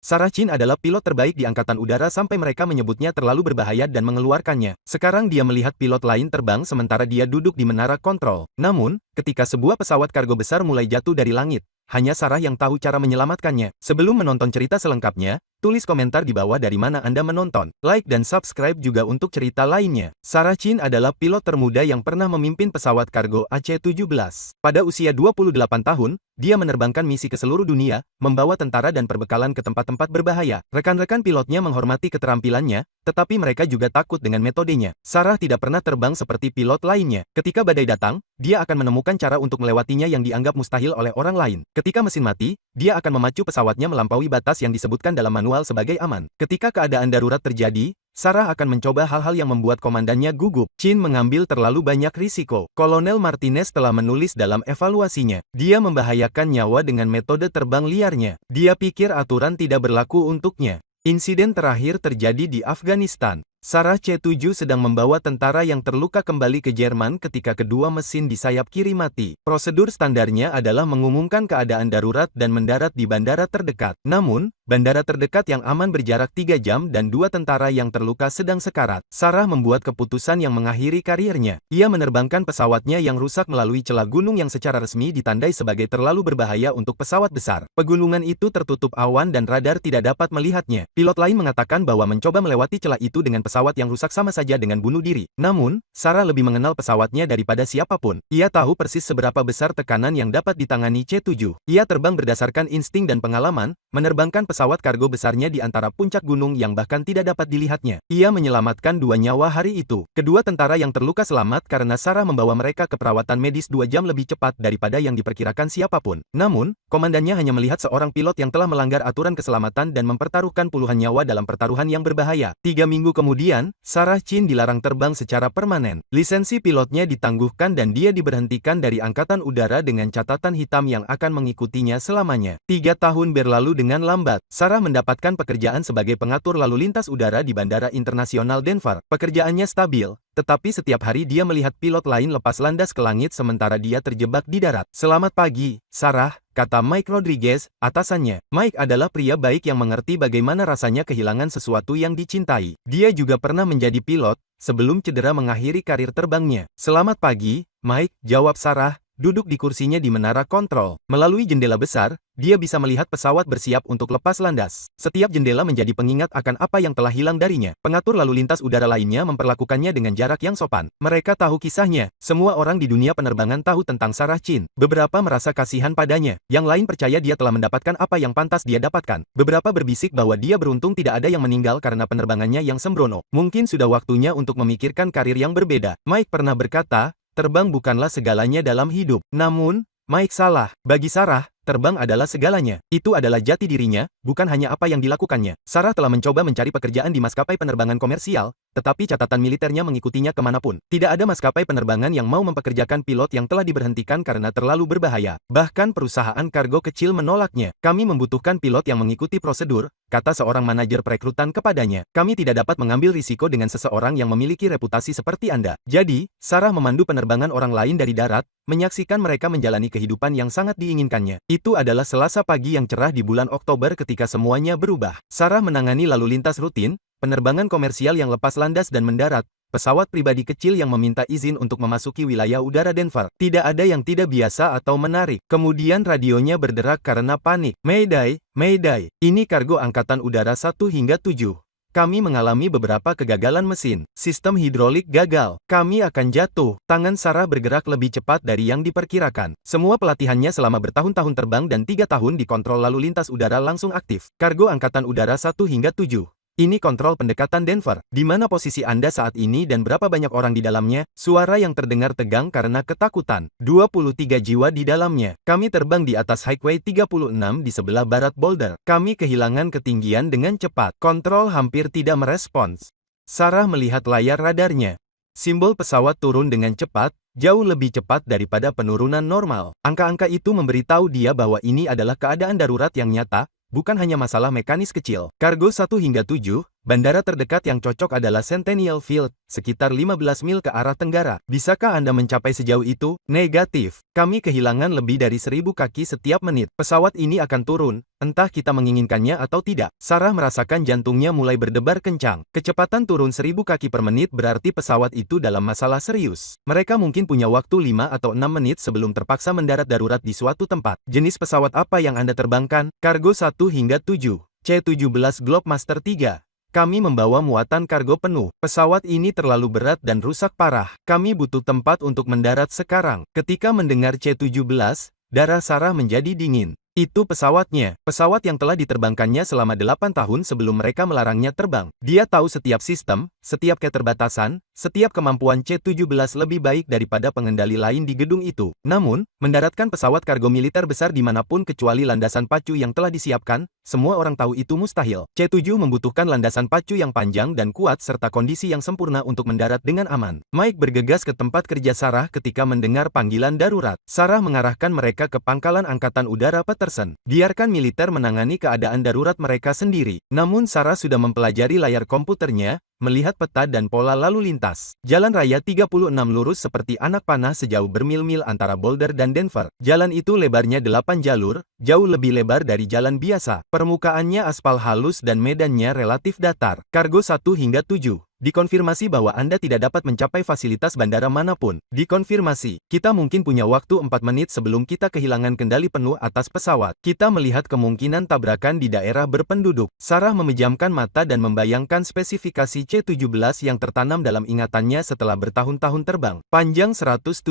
Sarah Chin adalah pilot terbaik di Angkatan Udara sampai mereka menyebutnya terlalu berbahaya dan mengeluarkannya. Sekarang dia melihat pilot lain terbang sementara dia duduk di menara kontrol. Namun, ketika sebuah pesawat kargo besar mulai jatuh dari langit, hanya Sarah yang tahu cara menyelamatkannya. Sebelum menonton cerita selengkapnya, tulis komentar di bawah dari mana Anda menonton. Like dan subscribe juga untuk cerita lainnya. Sarah Chin adalah pilot termuda yang pernah memimpin pesawat kargo AC-17. Pada usia 28 tahun, dia menerbangkan misi ke seluruh dunia, membawa tentara dan perbekalan ke tempat-tempat berbahaya. Rekan-rekan pilotnya menghormati keterampilannya, tetapi mereka juga takut dengan metodenya. Sarah tidak pernah terbang seperti pilot lainnya. Ketika badai datang, dia akan menemukan cara untuk melewatinya yang dianggap mustahil oleh orang lain. Ketika mesin mati, dia akan memacu pesawatnya melampaui batas yang disebutkan dalam manual sebagai aman. Ketika keadaan darurat terjadi, Sarah akan mencoba hal-hal yang membuat komandannya gugup. Chin mengambil terlalu banyak risiko. Kolonel Martinez telah menulis dalam evaluasinya. Dia membahayakan nyawa dengan metode terbang liarnya. Dia pikir aturan tidak berlaku untuknya. Insiden terakhir terjadi di Afghanistan. Sarah C-7 sedang membawa tentara yang terluka kembali ke Jerman ketika kedua mesin di sayap kiri mati. Prosedur standarnya adalah mengumumkan keadaan darurat dan mendarat di bandara terdekat. Namun, bandara terdekat yang aman berjarak 3 jam dan 2 tentara yang terluka sedang sekarat. Sarah membuat keputusan yang mengakhiri karirnya. Ia menerbangkan pesawatnya yang rusak melalui celah gunung yang secara resmi ditandai sebagai terlalu berbahaya untuk pesawat besar. Pegunungan itu tertutup awan dan radar tidak dapat melihatnya. Pilot lain mengatakan bahwa mencoba melewati celah itu dengan pesawat yang rusak sama saja dengan bunuh diri. Namun, Sarah lebih mengenal pesawatnya daripada siapapun. Ia tahu persis seberapa besar tekanan yang dapat ditangani C-7. Ia terbang berdasarkan insting dan pengalaman, menerbangkan pesawat kargo besarnya di antara puncak gunung yang bahkan tidak dapat dilihatnya. Ia menyelamatkan 2 nyawa hari itu. Kedua tentara yang terluka selamat karena Sarah membawa mereka ke perawatan medis 2 jam lebih cepat daripada yang diperkirakan siapapun. Namun, komandannya hanya melihat seorang pilot yang telah melanggar aturan keselamatan dan mempertaruhkan puluhan nyawa dalam pertaruhan yang berbahaya. 3 minggu kemudian, Sarah Chin dilarang terbang secara permanen. Lisensi pilotnya ditangguhkan dan dia diberhentikan dari Angkatan Udara dengan catatan hitam yang akan mengikutinya selamanya. 3 tahun berlalu dengan lambat. Sarah mendapatkan pekerjaan sebagai pengatur lalu lintas udara di Bandara Internasional Denver. Pekerjaannya stabil, tetapi setiap hari dia melihat pilot lain lepas landas ke langit sementara dia terjebak di darat. "Selamat pagi, Sarah," kata Mike Rodriguez, atasannya. Mike adalah pria baik yang mengerti bagaimana rasanya kehilangan sesuatu yang dicintai. Dia juga pernah menjadi pilot, sebelum cedera mengakhiri karir terbangnya. "Selamat pagi, Mike," jawab Sarah, duduk di kursinya di menara kontrol. Melalui jendela besar, dia bisa melihat pesawat bersiap untuk lepas landas. Setiap jendela menjadi pengingat akan apa yang telah hilang darinya. Pengatur lalu lintas udara lainnya memperlakukannya dengan jarak yang sopan. Mereka tahu kisahnya. Semua orang di dunia penerbangan tahu tentang Sarah Chin. Beberapa merasa kasihan padanya. Yang lain percaya dia telah mendapatkan apa yang pantas dia dapatkan. Beberapa berbisik bahwa dia beruntung tidak ada yang meninggal karena penerbangannya yang sembrono. Mungkin sudah waktunya untuk memikirkan karir yang berbeda. Mike pernah berkata, "Terbang bukanlah segalanya dalam hidup." Namun, Mike salah. Bagi Sarah, terbang adalah segalanya. Itu adalah jati dirinya, bukan hanya apa yang dilakukannya. Sarah telah mencoba mencari pekerjaan di maskapai penerbangan komersial, tetapi catatan militernya mengikutinya kemanapun. Tidak ada maskapai penerbangan yang mau mempekerjakan pilot yang telah diberhentikan karena terlalu berbahaya. Bahkan perusahaan kargo kecil menolaknya. "Kami membutuhkan pilot yang mengikuti prosedur," kata seorang manajer perekrutan kepadanya. "Kami tidak dapat mengambil risiko dengan seseorang yang memiliki reputasi seperti Anda." Jadi, Sarah memandu penerbangan orang lain dari darat, menyaksikan mereka menjalani kehidupan yang sangat diinginkannya. Itu adalah Selasa pagi yang cerah di bulan Oktober ketika semuanya berubah. Sarah menangani lalu lintas rutin, penerbangan komersial yang lepas landas dan mendarat, pesawat pribadi kecil yang meminta izin untuk memasuki wilayah udara Denver. Tidak ada yang tidak biasa atau menarik. Kemudian radionya berderak karena panik. "Mayday, Mayday, ini kargo Angkatan Udara 1 hingga 7. Kami mengalami beberapa kegagalan mesin. Sistem hidrolik gagal. Kami akan jatuh." Tangan Sarah bergerak lebih cepat dari yang diperkirakan. Semua pelatihannya selama bertahun-tahun terbang dan 3 tahun di kontrol lalu lintas udara langsung aktif. "Kargo Angkatan Udara 1 hingga 7. Ini kontrol pendekatan Denver. Di mana posisi Anda saat ini dan berapa banyak orang di dalamnya?" Suara yang terdengar tegang karena ketakutan. 23 jiwa di dalamnya. "Kami terbang di atas Highway 36 di sebelah barat Boulder. Kami kehilangan ketinggian dengan cepat. Kontrol hampir tidak merespons." Sarah melihat layar radarnya. Simbol pesawat turun dengan cepat, jauh lebih cepat daripada penurunan normal. Angka-angka itu memberitahu dia bahwa ini adalah keadaan darurat yang nyata, bukan hanya masalah mekanis kecil. "Kargo 1 hingga 7, Bandara terdekat yang cocok adalah Centennial Field, sekitar 15 mil ke arah tenggara. Bisakah Anda mencapai sejauh itu? Negatif. Kami kehilangan lebih dari 1.000 kaki setiap menit. Pesawat ini akan turun, entah kita menginginkannya atau tidak. Sarah merasakan jantungnya mulai berdebar kencang. Kecepatan turun 1.000 kaki per menit berarti pesawat itu dalam masalah serius. Mereka mungkin punya waktu 5 atau 6 menit sebelum terpaksa mendarat darurat di suatu tempat. Jenis pesawat apa yang Anda terbangkan? Kargo 1 hingga 7. C-17 Globemaster 3. Kami membawa muatan kargo penuh. Pesawat ini terlalu berat dan rusak parah. Kami butuh tempat untuk mendarat sekarang. Ketika mendengar C-17, darah Sarah menjadi dingin. Itu pesawatnya. Pesawat yang telah diterbangkannya selama 8 tahun sebelum mereka melarangnya terbang. Dia tahu setiap sistem, setiap keterbatasan, setiap kemampuan C-17 lebih baik daripada pengendali lain di gedung itu. Namun, mendaratkan pesawat kargo militer besar dimanapun kecuali landasan pacu yang telah disiapkan, semua orang tahu itu mustahil. C-7 membutuhkan landasan pacu yang panjang dan kuat serta kondisi yang sempurna untuk mendarat dengan aman. Mike bergegas ke tempat kerja Sarah ketika mendengar panggilan darurat. Sarah mengarahkan mereka ke pangkalan Angkatan Udara Peterson. Biarkan militer menangani keadaan darurat mereka sendiri. Namun Sarah sudah mempelajari layar komputernya, melihat peta dan pola lalu lintas. Jalan raya 36 lurus seperti anak panah sejauh bermil-mil antara Boulder dan Denver. Jalan itu lebarnya 8 jalur, jauh lebih lebar dari jalan biasa. Permukaannya aspal halus dan medannya relatif datar. Kargo 1 hingga 7. Dikonfirmasi bahwa Anda tidak dapat mencapai fasilitas bandara manapun. Dikonfirmasi, kita mungkin punya waktu 4 menit sebelum kita kehilangan kendali penuh atas pesawat. Kita melihat kemungkinan tabrakan di daerah berpenduduk. Sarah memejamkan mata dan membayangkan spesifikasi C-17 yang tertanam dalam ingatannya setelah bertahun-tahun terbang. Panjang 174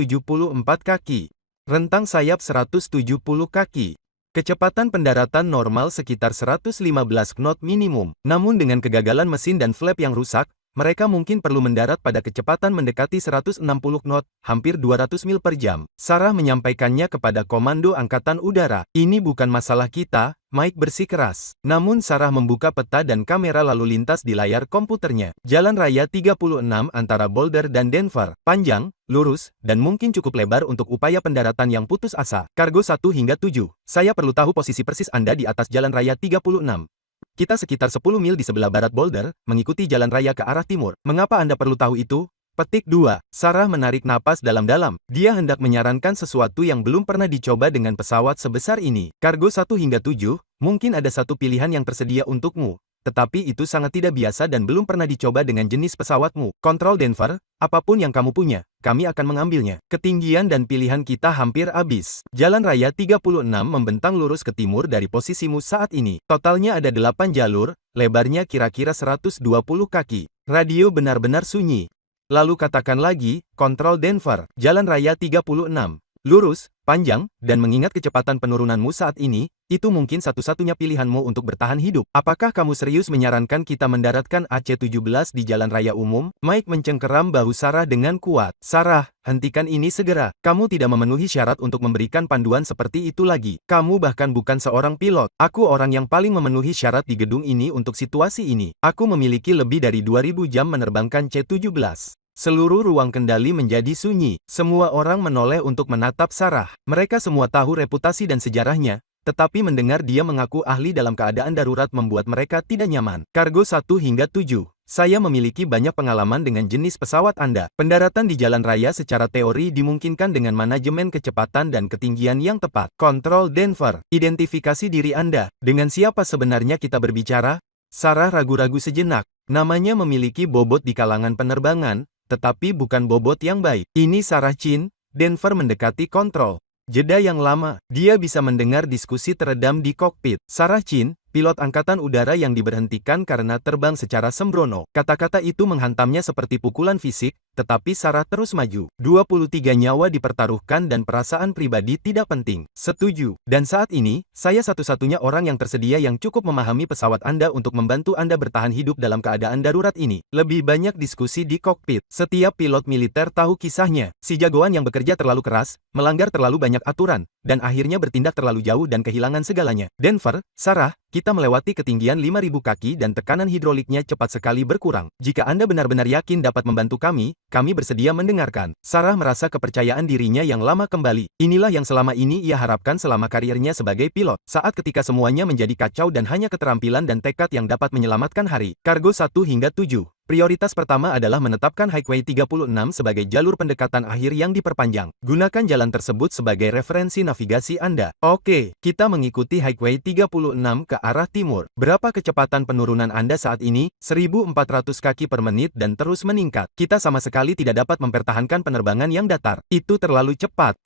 kaki. Rentang sayap 170 kaki. Kecepatan pendaratan normal sekitar 115 knot minimum. Namun dengan kegagalan mesin dan flap yang rusak, mereka mungkin perlu mendarat pada kecepatan mendekati 160 knot, hampir 200 mil per jam. Sarah menyampaikannya kepada Komando Angkatan Udara. Ini bukan masalah kita, Mike bersikeras. Namun Sarah membuka peta dan kamera lalu lintas di layar komputernya. Jalan raya 36 antara Boulder dan Denver. Panjang, lurus, dan mungkin cukup lebar untuk upaya pendaratan yang putus asa. Kargo 1 hingga 7. Saya perlu tahu posisi persis Anda di atas jalan raya 36. Kita sekitar 10 mil di sebelah barat Boulder, mengikuti jalan raya ke arah timur. Mengapa Anda perlu tahu itu? Petik 2. Sarah menarik napas dalam-dalam. Dia hendak menyarankan sesuatu yang belum pernah dicoba dengan pesawat sebesar ini. Kargo 1 hingga 7, mungkin ada satu pilihan yang tersedia untukmu. Tetapi itu sangat tidak biasa dan belum pernah dicoba dengan jenis pesawatmu. Kontrol Denver, apapun yang kamu punya, kami akan mengambilnya. Ketinggian dan pilihan kita hampir habis. Jalan raya 36 membentang lurus ke timur dari posisimu saat ini. Totalnya ada 8 jalur, lebarnya kira-kira 120 kaki. Radio benar-benar sunyi. Lalu katakan lagi, kontrol Denver, jalan raya 36. Lurus, panjang, dan mengingat kecepatan penurunanmu saat ini, itu mungkin satu-satunya pilihanmu untuk bertahan hidup. Apakah kamu serius menyarankan kita mendaratkan AC-17 di jalan raya umum? Mike mencengkeram bahu Sarah dengan kuat. Sarah, hentikan ini segera. Kamu tidak memenuhi syarat untuk memberikan panduan seperti itu lagi. Kamu bahkan bukan seorang pilot. Aku orang yang paling memenuhi syarat di gedung ini untuk situasi ini. Aku memiliki lebih dari 2000 jam menerbangkan C-17. Seluruh ruang kendali menjadi sunyi. Semua orang menoleh untuk menatap Sarah. Mereka semua tahu reputasi dan sejarahnya, tetapi mendengar dia mengaku ahli dalam keadaan darurat membuat mereka tidak nyaman. Kargo 1 hingga 7. Saya memiliki banyak pengalaman dengan jenis pesawat Anda. Pendaratan di jalan raya secara teori dimungkinkan dengan manajemen kecepatan dan ketinggian yang tepat. Kontrol Denver. Identifikasi diri Anda. Dengan siapa sebenarnya kita berbicara? Sarah ragu-ragu sejenak. Namanya memiliki bobot di kalangan penerbangan, tetapi bukan bobot yang baik. Ini Sarah Chin. Denver mendekati kontrol. Jeda yang lama, dia bisa mendengar diskusi teredam di kokpit. Sarah Chin, pilot Angkatan Udara yang diberhentikan karena terbang secara sembrono. Kata-kata itu menghantamnya seperti pukulan fisik, tetapi Sarah terus maju. 23 nyawa dipertaruhkan dan perasaan pribadi tidak penting. Setuju. Dan saat ini, saya satu-satunya orang yang tersedia yang cukup memahami pesawat Anda untuk membantu Anda bertahan hidup dalam keadaan darurat ini. Lebih banyak diskusi di kokpit. Setiap pilot militer tahu kisahnya. Si jagoan yang bekerja terlalu keras, melanggar terlalu banyak aturan, dan akhirnya bertindak terlalu jauh dan kehilangan segalanya. Denver, Sarah, kita melewati ketinggian 5.000 kaki dan tekanan hidroliknya cepat sekali berkurang. Jika Anda benar-benar yakin dapat membantu kami, kami bersedia mendengarkan. Sarah merasa kepercayaan dirinya yang lama kembali. Inilah yang selama ini ia harapkan selama karirnya sebagai pilot. Saat ketika semuanya menjadi kacau dan hanya keterampilan dan tekad yang dapat menyelamatkan hari. Kargo 1 hingga 7. Prioritas pertama adalah menetapkan Highway 36 sebagai jalur pendekatan akhir yang diperpanjang. Gunakan jalan tersebut sebagai referensi navigasi Anda. Oke, kita mengikuti Highway 36 ke arah timur. Berapa kecepatan penurunan Anda saat ini? 1.400 kaki per menit dan terus meningkat. Kita sama sekali tidak dapat mempertahankan penerbangan yang datar. Itu terlalu cepat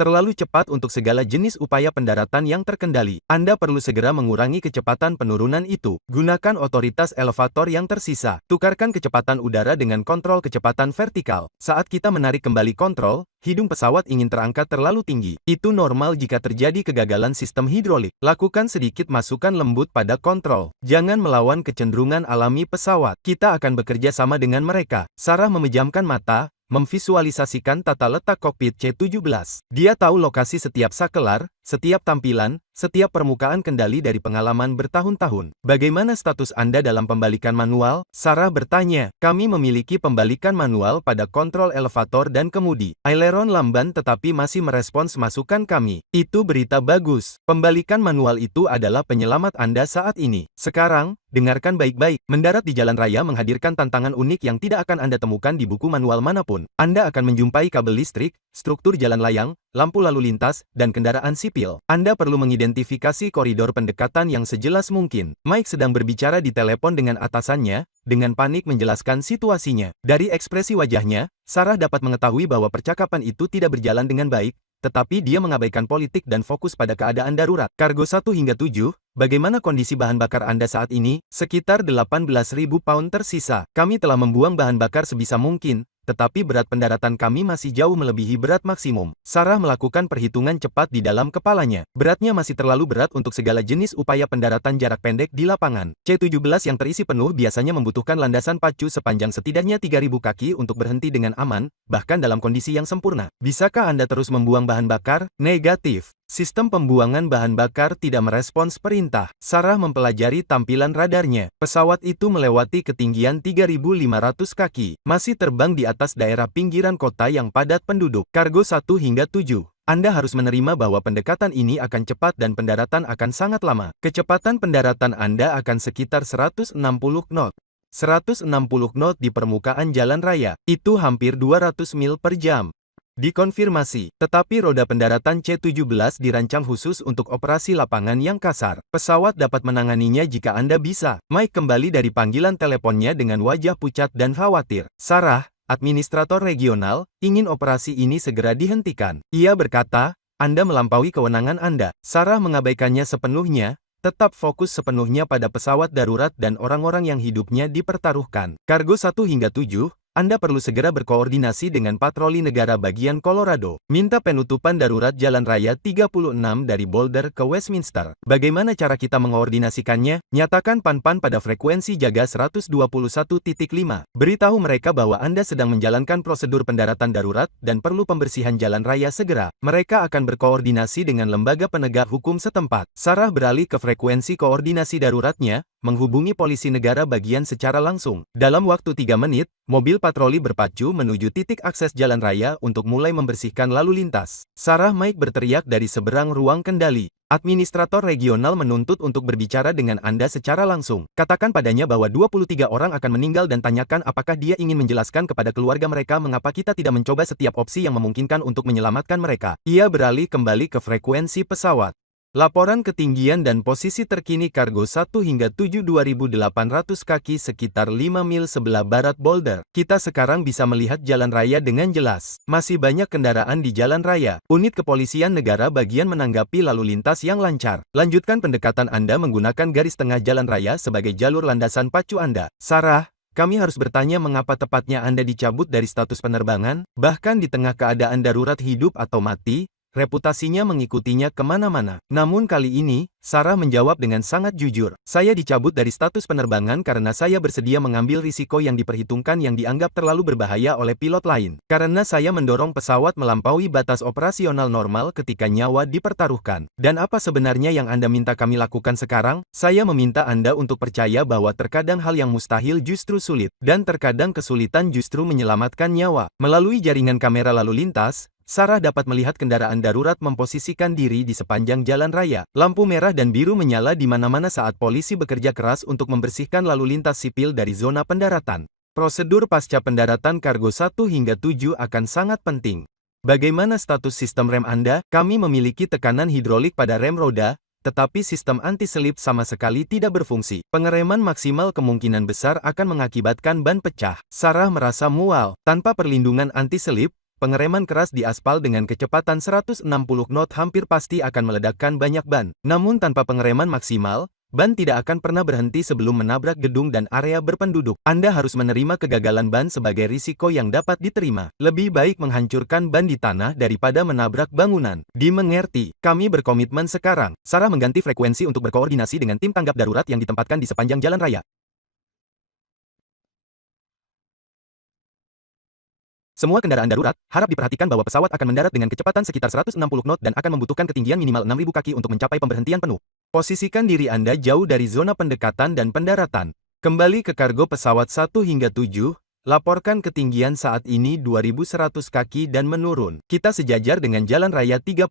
untuk segala jenis upaya pendaratan yang terkendali. Anda perlu segera mengurangi kecepatan penurunan itu. Gunakan otoritas elevator yang tersisa. Tukarkan kecepatan udara dengan kontrol kecepatan vertikal. Saat kita menarik kembali kontrol, hidung pesawat ingin terangkat terlalu tinggi. Itu normal jika terjadi kegagalan sistem hidrolik. Lakukan sedikit masukan lembut pada kontrol. Jangan melawan kecenderungan alami pesawat. Kita akan bekerja sama dengan mereka. Sarah memejamkan mata, memvisualisasikan tata letak kokpit C-17. Dia tahu lokasi setiap sakelar, setiap tampilan, setiap permukaan kendali dari pengalaman bertahun-tahun. Bagaimana status Anda dalam pembalikan manual? Sarah bertanya. Kami memiliki pembalikan manual pada kontrol elevator dan kemudi. Aileron lamban tetapi masih merespons masukan kami. Itu berita bagus. Pembalikan manual itu adalah penyelamat Anda saat ini. Sekarang, dengarkan baik-baik. Mendarat di jalan raya menghadirkan tantangan unik yang tidak akan Anda temukan di buku manual manapun. Anda akan menjumpai kabel listrik, struktur jalan layang, lampu lalu lintas, dan kendaraan sipil. Anda perlu mengidentifikasi koridor pendekatan yang sejelas mungkin. Mike sedang berbicara di telepon dengan atasannya, dengan panik menjelaskan situasinya. Dari ekspresi wajahnya, Sarah dapat mengetahui bahwa percakapan itu tidak berjalan dengan baik, tetapi dia mengabaikan politik dan fokus pada keadaan darurat. Kargo 1 hingga 7, bagaimana kondisi bahan bakar Anda saat ini? Sekitar 18.000 pound tersisa. Kami telah membuang bahan bakar sebisa mungkin, tetapi berat pendaratan kami masih jauh melebihi berat maksimum. Sarah melakukan perhitungan cepat di dalam kepalanya. Beratnya masih terlalu berat untuk segala jenis upaya pendaratan jarak pendek di lapangan. C-17 yang terisi penuh biasanya membutuhkan landasan pacu sepanjang setidaknya 3.000 kaki untuk berhenti dengan aman, bahkan dalam kondisi yang sempurna. Bisakah Anda terus membuang bahan bakar? Negatif. Sistem pembuangan bahan bakar tidak merespons perintah. Sarah mempelajari tampilan radarnya. Pesawat itu melewati ketinggian 3.500 kaki. Masih terbang di atas daerah pinggiran kota yang padat penduduk. Kargo 1 hingga 7. Anda harus menerima bahwa pendekatan ini akan cepat dan pendaratan akan sangat lama. Kecepatan pendaratan Anda akan sekitar 160 knot. 160 knot di permukaan jalan raya. Itu hampir 200 mil per jam. Dikonfirmasi, tetapi roda pendaratan C-17 dirancang khusus untuk operasi lapangan yang kasar. Pesawat dapat menanganinya jika Anda bisa. Mike kembali dari panggilan teleponnya dengan wajah pucat dan khawatir. Sarah, administrator regional, ingin operasi ini segera dihentikan. Ia berkata, Anda melampaui kewenangan Anda. Sarah mengabaikannya sepenuhnya, tetap fokus sepenuhnya pada pesawat darurat dan orang-orang yang hidupnya dipertaruhkan. Kargo 1 hingga 7, Anda perlu segera berkoordinasi dengan patroli negara bagian Colorado. Minta penutupan darurat jalan raya 36 dari Boulder ke Westminster. Bagaimana cara kita mengoordinasikannya? Nyatakan pan-pan pada frekuensi jaga 121.5. Beritahu mereka bahwa Anda sedang menjalankan prosedur pendaratan darurat dan perlu pembersihan jalan raya segera. Mereka akan berkoordinasi dengan lembaga penegak hukum setempat. Sarah beralih ke frekuensi koordinasi daruratnya, menghubungi polisi negara bagian secara langsung. Dalam waktu 3 menit, mobil patroli berpacu menuju titik akses jalan raya untuk mulai membersihkan lalu lintas. Sarah Mike berteriak dari seberang ruang kendali. Administrator regional menuntut untuk berbicara dengan Anda secara langsung. Katakan padanya bahwa 23 orang akan meninggal dan tanyakan apakah dia ingin menjelaskan kepada keluarga mereka mengapa kita tidak mencoba setiap opsi yang memungkinkan untuk menyelamatkan mereka. Ia beralih kembali ke frekuensi pesawat. Laporan ketinggian dan posisi terkini Kargo 1 hingga 7 2.800 kaki sekitar 5 mil sebelah barat Boulder. Kita sekarang bisa melihat jalan raya dengan jelas. Masih banyak kendaraan di jalan raya. Unit kepolisian negara bagian menanggapi lalu lintas yang lancar. Lanjutkan pendekatan Anda menggunakan garis tengah jalan raya sebagai jalur landasan pacu Anda. Sarah, kami harus bertanya mengapa tepatnya Anda dicabut dari status penerbangan, bahkan di tengah keadaan darurat hidup atau mati. reputasinya mengikutinya kemana-mana. Namun kali ini, Sarah menjawab dengan sangat jujur. Saya dicabut dari status penerbangan karena saya bersedia mengambil risiko yang diperhitungkan yang dianggap terlalu berbahaya oleh pilot lain. Karena saya mendorong pesawat melampaui batas operasional normal ketika nyawa dipertaruhkan. Dan apa sebenarnya yang Anda minta kami lakukan sekarang? Saya meminta Anda untuk percaya bahwa terkadang hal yang mustahil justru sulit. Dan terkadang kesulitan justru menyelamatkan nyawa. Melalui jaringan kamera lalu lintas, Sarah dapat melihat kendaraan darurat memposisikan diri di sepanjang jalan raya. Lampu merah dan biru menyala di mana-mana saat polisi bekerja keras untuk membersihkan lalu lintas sipil dari zona pendaratan. Prosedur pasca pendaratan kargo 1 hingga 7 akan sangat penting. Bagaimana status sistem rem Anda? Kami memiliki tekanan hidrolik pada rem roda, tetapi sistem anti-selip sama sekali tidak berfungsi. Pengereman maksimal kemungkinan besar akan mengakibatkan ban pecah. Sarah merasa mual. Tanpa perlindungan anti-selip, pengereman keras di aspal dengan kecepatan 160 knot hampir pasti akan meledakkan banyak ban. Namun tanpa pengereman maksimal, ban tidak akan pernah berhenti sebelum menabrak gedung dan area berpenduduk. Anda harus menerima kegagalan ban sebagai risiko yang dapat diterima. Lebih baik menghancurkan ban di tanah daripada menabrak bangunan. Dimengerti, kami berkomitmen sekarang. Sarah mengganti frekuensi untuk berkoordinasi dengan tim tanggap darurat yang ditempatkan di sepanjang jalan raya. Semua kendaraan darurat, harap diperhatikan bahwa pesawat akan mendarat dengan kecepatan sekitar 160 knot dan akan membutuhkan ketinggian minimal 6.000 kaki untuk mencapai pemberhentian penuh. Posisikan diri Anda jauh dari zona pendekatan dan pendaratan. Kembali ke kargo pesawat 1 hingga 7, laporkan ketinggian saat ini 2.100 kaki dan menurun. Kita sejajar dengan jalan raya 36.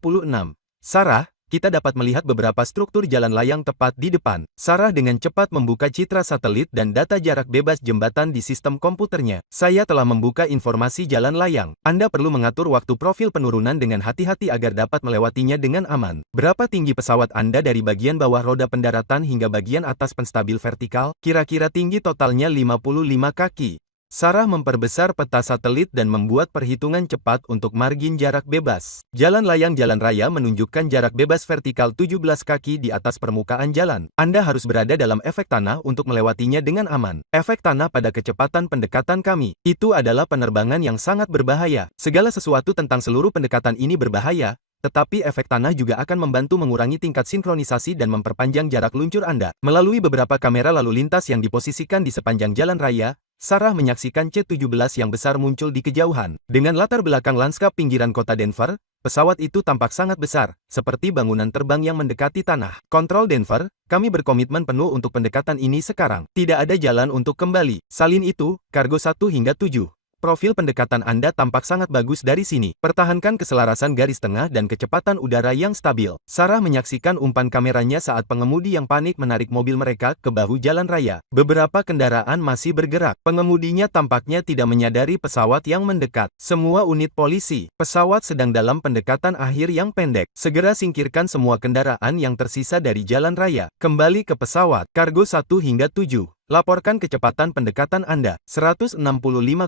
Sarah, kita dapat melihat beberapa struktur jalan layang tepat di depan. Sarah dengan cepat membuka citra satelit dan data jarak bebas jembatan di sistem komputernya. Saya telah membuka informasi jalan layang. Anda perlu mengatur waktu profil penurunan dengan hati-hati agar dapat melewatinya dengan aman. Berapa tinggi pesawat Anda dari bagian bawah roda pendaratan hingga bagian atas penstabil vertikal? Kira-kira tinggi totalnya 55 kaki. Sarah memperbesar peta satelit dan membuat perhitungan cepat untuk margin jarak bebas. Jalan layang jalan raya menunjukkan jarak bebas vertikal 17 kaki di atas permukaan jalan. Anda harus berada dalam efek tanah untuk melewatinya dengan aman. Efek tanah pada kecepatan pendekatan kami. Itu adalah penerbangan yang sangat berbahaya. Segala sesuatu tentang seluruh pendekatan ini berbahaya, tetapi efek tanah juga akan membantu mengurangi tingkat sinkronisasi dan memperpanjang jarak luncur Anda. Melalui beberapa kamera lalu lintas yang diposisikan di sepanjang jalan raya, Sarah menyaksikan C-17 yang besar muncul di kejauhan. Dengan latar belakang lanskap pinggiran kota Denver, pesawat itu tampak sangat besar, seperti bangunan terbang yang mendekati tanah. Kontrol Denver, kami berkomitmen penuh untuk pendekatan ini sekarang. Tidak ada jalan untuk kembali. Salin itu, kargo 1 hingga 7. Profil pendekatan Anda tampak sangat bagus dari sini. Pertahankan keselarasan garis tengah dan kecepatan udara yang stabil. Sarah menyaksikan umpan kameranya saat pengemudi yang panik menarik mobil mereka ke bahu jalan raya. Beberapa kendaraan masih bergerak. Pengemudinya tampaknya tidak menyadari pesawat yang mendekat. Semua unit polisi. Pesawat sedang dalam pendekatan akhir yang pendek. Segera singkirkan semua kendaraan yang tersisa dari jalan raya. Kembali ke pesawat. Kargo 1 hingga 7. Laporkan kecepatan pendekatan Anda, 165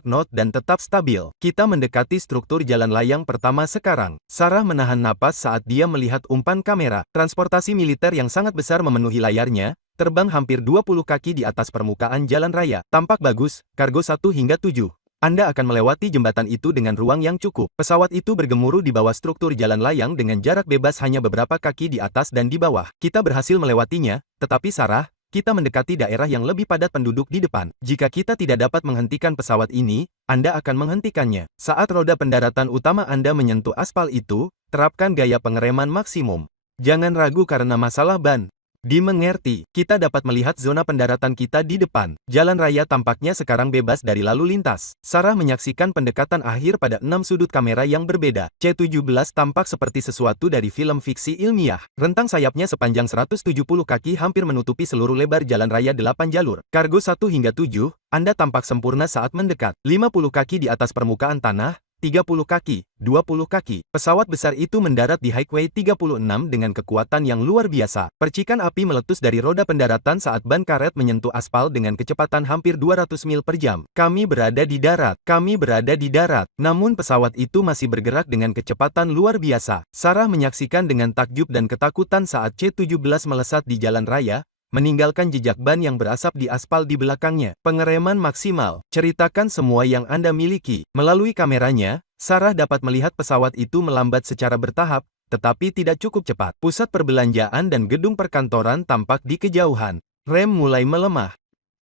knot dan tetap stabil. Kita mendekati struktur jalan layang pertama sekarang. Sarah menahan napas saat dia melihat umpan kamera. Transportasi militer yang sangat besar memenuhi layarnya, terbang hampir 20 kaki di atas permukaan jalan raya. Tampak bagus, kargo 1 hingga 7. Anda akan melewati jembatan itu dengan ruang yang cukup. Pesawat itu bergemuruh di bawah struktur jalan layang dengan jarak bebas hanya beberapa kaki di atas dan di bawah. Kita berhasil melewatinya, tetapi Sarah, kita mendekati daerah yang lebih padat penduduk di depan. Jika kita tidak dapat menghentikan pesawat ini, Anda akan menghentikannya. Saat roda pendaratan utama Anda menyentuh aspal itu, terapkan gaya pengereman maksimum. Jangan ragu karena masalah ban. Dimengerti, kita dapat melihat zona pendaratan kita di depan. Jalan raya tampaknya sekarang bebas dari lalu lintas. Sarah menyaksikan pendekatan akhir pada 6 sudut kamera yang berbeda. C-17 tampak seperti sesuatu dari film fiksi ilmiah. Rentang sayapnya sepanjang 170 kaki hampir menutupi seluruh lebar jalan raya 8 jalur. Kargo 1 hingga 7, Anda tampak sempurna saat mendekat. 50 kaki di atas permukaan tanah, 30 kaki, 20 kaki. Pesawat besar itu mendarat di Highway 36 dengan kekuatan yang luar biasa. Percikan api meletus dari roda pendaratan saat ban karet menyentuh aspal dengan kecepatan hampir 200 mil per jam. Kami berada di darat. Kami berada di darat. Namun pesawat itu masih bergerak dengan kecepatan luar biasa. Sarah menyaksikan dengan takjub dan ketakutan saat C-17 melesat di jalan raya, meninggalkan jejak ban yang berasap di aspal di belakangnya. Pengereman maksimal. Ceritakan semua yang Anda miliki. Melalui kameranya, Sarah dapat melihat pesawat itu melambat secara bertahap, tetapi tidak cukup cepat. Pusat perbelanjaan dan gedung perkantoran tampak di kejauhan. Rem mulai melemah.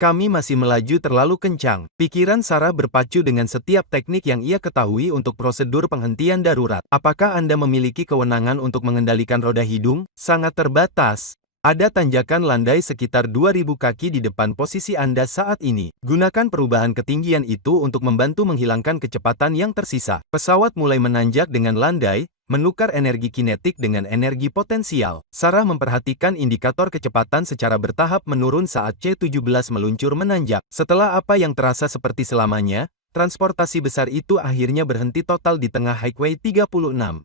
Kami masih melaju terlalu kencang. Pikiran Sarah berpacu dengan setiap teknik yang ia ketahui untuk prosedur penghentian darurat. Apakah Anda memiliki kewenangan untuk mengendalikan roda hidung? Sangat terbatas. Ada tanjakan landai sekitar 2000 kaki di depan posisi Anda saat ini. Gunakan perubahan ketinggian itu untuk membantu menghilangkan kecepatan yang tersisa. Pesawat mulai menanjak dengan landai, menukar energi kinetik dengan energi potensial. Sarah memperhatikan indikator kecepatan secara bertahap menurun saat C-17 meluncur menanjak. Setelah apa yang terasa seperti selamanya, transportasi besar itu akhirnya berhenti total di tengah Highway 36.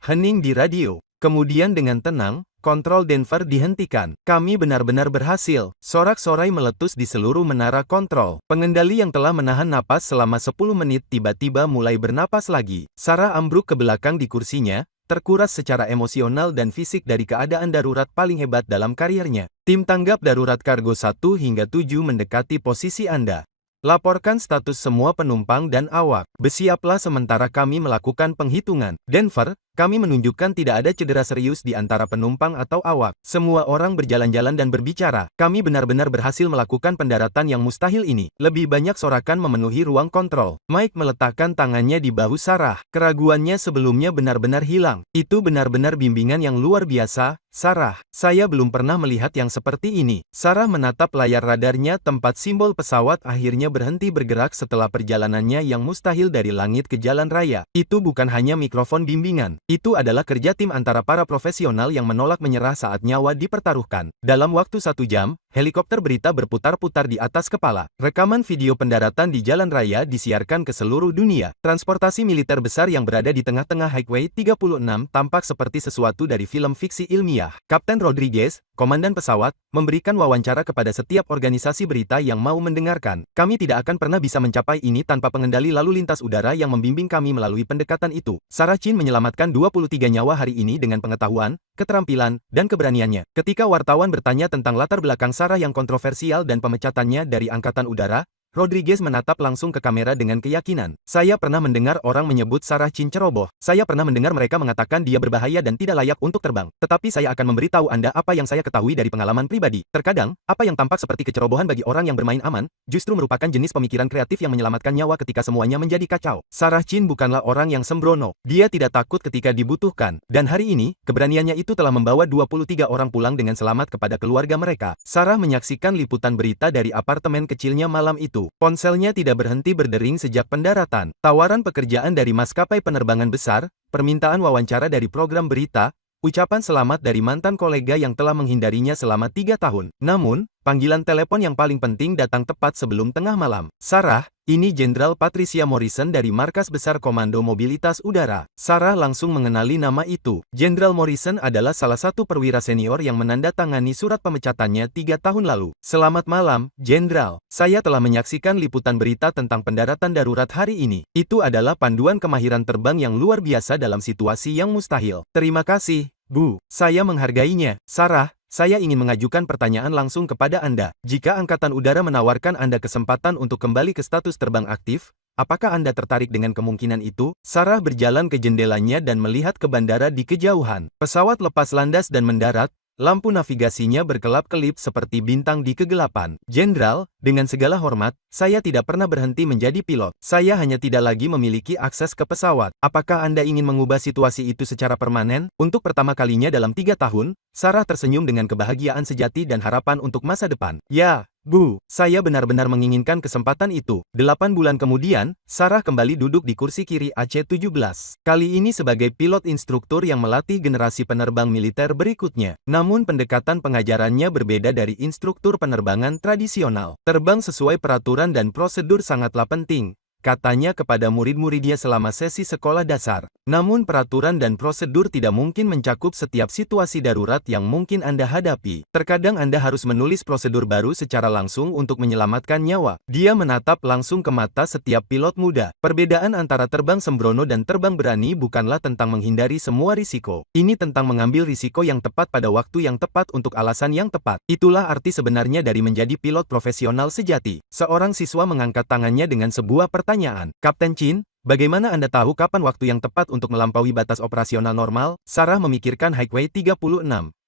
Hening di radio. Kemudian dengan tenang, kontrol Denver dihentikan. Kami benar-benar berhasil. Sorak-sorai meletus di seluruh menara kontrol. Pengendali yang telah menahan napas selama 10 menit tiba-tiba mulai bernapas lagi. Sarah ambruk ke belakang di kursinya, terkuras secara emosional dan fisik dari keadaan darurat paling hebat dalam karirnya. Tim tanggap darurat kargo 1 hingga 7 mendekati posisi Anda. Laporkan status semua penumpang dan awak. Bersiaplah sementara kami melakukan penghitungan. Denver, kami menunjukkan tidak ada cedera serius di antara penumpang atau awak. Semua orang berjalan-jalan dan berbicara. Kami benar-benar berhasil melakukan pendaratan yang mustahil ini. Lebih banyak sorakan memenuhi ruang kontrol. Mike meletakkan tangannya di bahu Sarah. Keraguannya sebelumnya benar-benar hilang. Itu benar-benar bimbingan yang luar biasa, Sarah. Saya belum pernah melihat yang seperti ini. Sarah menatap layar radarnya tempat simbol pesawat akhirnya berhenti bergerak setelah perjalanannya yang mustahil dari langit ke jalan raya. Itu bukan hanya mikrofon bimbingan. Itu adalah kerja tim antara para profesional yang menolak menyerah saat nyawa dipertaruhkan. Dalam waktu 1 jam, helikopter berita berputar-putar di atas kepala. Rekaman video pendaratan di jalan raya disiarkan ke seluruh dunia. Transportasi militer besar yang berada di tengah-tengah Highway 36 tampak seperti sesuatu dari film fiksi ilmiah. Kapten Rodriguez, komandan pesawat, memberikan wawancara kepada setiap organisasi berita yang mau mendengarkan. Kami tidak akan pernah bisa mencapai ini tanpa pengendali lalu lintas udara yang membimbing kami melalui pendekatan itu. Sarah Chin menyelamatkan 23 nyawa hari ini dengan pengetahuan, keterampilan, dan keberaniannya. Ketika wartawan bertanya tentang latar belakang Sarah yang kontroversial dan pemecatannya dari Angkatan Udara, Rodriguez menatap langsung ke kamera dengan keyakinan. Saya pernah mendengar orang menyebut Sarah Chin ceroboh. Saya pernah mendengar mereka mengatakan dia berbahaya dan tidak layak untuk terbang. Tetapi saya akan memberitahu Anda apa yang saya ketahui dari pengalaman pribadi. Terkadang, apa yang tampak seperti kecerobohan bagi orang yang bermain aman, justru merupakan jenis pemikiran kreatif yang menyelamatkan nyawa ketika semuanya menjadi kacau. Sarah Chin bukanlah orang yang sembrono. Dia tidak takut ketika dibutuhkan. Dan hari ini, keberaniannya itu telah membawa 23 orang pulang dengan selamat kepada keluarga mereka. Sarah menyaksikan liputan berita dari apartemen kecilnya malam itu. Ponselnya tidak berhenti berdering sejak pendaratan. Tawaran pekerjaan dari maskapai penerbangan besar, permintaan wawancara dari program berita, ucapan selamat dari mantan kolega yang telah menghindarinya selama 3 tahun. Namun, panggilan telepon yang paling penting datang tepat sebelum tengah malam. Sarah, ini Jenderal Patricia Morrison dari Markas Besar Komando Mobilitas Udara. Sarah langsung mengenali nama itu. Jenderal Morrison adalah salah satu perwira senior yang menandatangani surat pemecatannya 3 tahun lalu. Selamat malam, Jenderal. Saya telah menyaksikan liputan berita tentang pendaratan darurat hari ini. Itu adalah panduan kemahiran terbang yang luar biasa dalam situasi yang mustahil. Terima kasih, Bu. Saya menghargainya. Sarah, saya ingin mengajukan pertanyaan langsung kepada Anda. Jika Angkatan Udara menawarkan Anda kesempatan untuk kembali ke status terbang aktif, apakah Anda tertarik dengan kemungkinan itu? Sarah berjalan ke jendelanya dan melihat ke bandara di kejauhan. Pesawat lepas landas dan mendarat, lampu navigasinya berkelap-kelip seperti bintang di kegelapan. Jenderal, dengan segala hormat, saya tidak pernah berhenti menjadi pilot. Saya hanya tidak lagi memiliki akses ke pesawat. Apakah Anda ingin mengubah situasi itu secara permanen? Untuk pertama kalinya dalam 3 tahun, Sarah tersenyum dengan kebahagiaan sejati dan harapan untuk masa depan. Ya, Bu, saya benar-benar menginginkan kesempatan itu. 8 bulan kemudian, Sarah kembali duduk di kursi kiri AC-17. Kali ini sebagai pilot instruktur yang melatih generasi penerbang militer berikutnya. Namun pendekatan pengajarannya berbeda dari instruktur penerbangan tradisional. Terbang sesuai peraturan dan prosedur sangatlah penting, katanya kepada murid-muridnya selama sesi sekolah dasar. Namun peraturan dan prosedur tidak mungkin mencakup setiap situasi darurat yang mungkin Anda hadapi. Terkadang Anda harus menulis prosedur baru secara langsung untuk menyelamatkan nyawa. Dia menatap langsung ke mata setiap pilot muda. Perbedaan antara terbang sembrono dan terbang berani bukanlah tentang menghindari semua risiko. Ini tentang mengambil risiko yang tepat pada waktu yang tepat untuk alasan yang tepat. Itulah arti sebenarnya dari menjadi pilot profesional sejati. Seorang siswa mengangkat tangannya dengan sebuah pertanyaan. pertanyaan. Kapten Chin, bagaimana Anda tahu kapan waktu yang tepat untuk melampaui batas operasional normal? Sarah memikirkan Highway 36.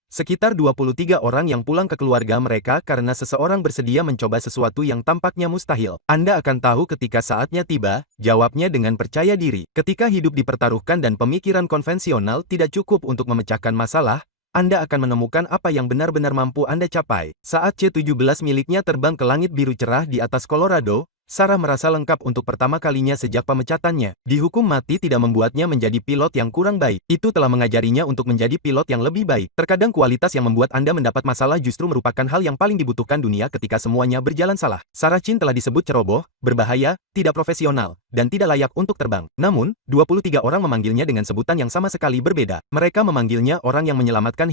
Sekitar 23 orang yang pulang ke keluarga mereka karena seseorang bersedia mencoba sesuatu yang tampaknya mustahil. Anda akan tahu ketika saatnya tiba, jawabnya dengan percaya diri. Ketika hidup dipertaruhkan dan pemikiran konvensional tidak cukup untuk memecahkan masalah, Anda akan menemukan apa yang benar-benar mampu Anda capai. Saat C-17 miliknya terbang ke langit biru cerah di atas Colorado, Sarah merasa lengkap untuk pertama kalinya sejak pemecatannya. Dihukum mati tidak membuatnya menjadi pilot yang kurang baik. Itu telah mengajarinya untuk menjadi pilot yang lebih baik. Terkadang kualitas yang membuat Anda mendapat masalah justru merupakan hal yang paling dibutuhkan dunia ketika semuanya berjalan salah. Sarah Chin telah disebut ceroboh, berbahaya, tidak profesional, dan tidak layak untuk terbang. Namun, 23 orang memanggilnya dengan sebutan yang sama sekali berbeda. Mereka memanggilnya orang yang menyelamatkan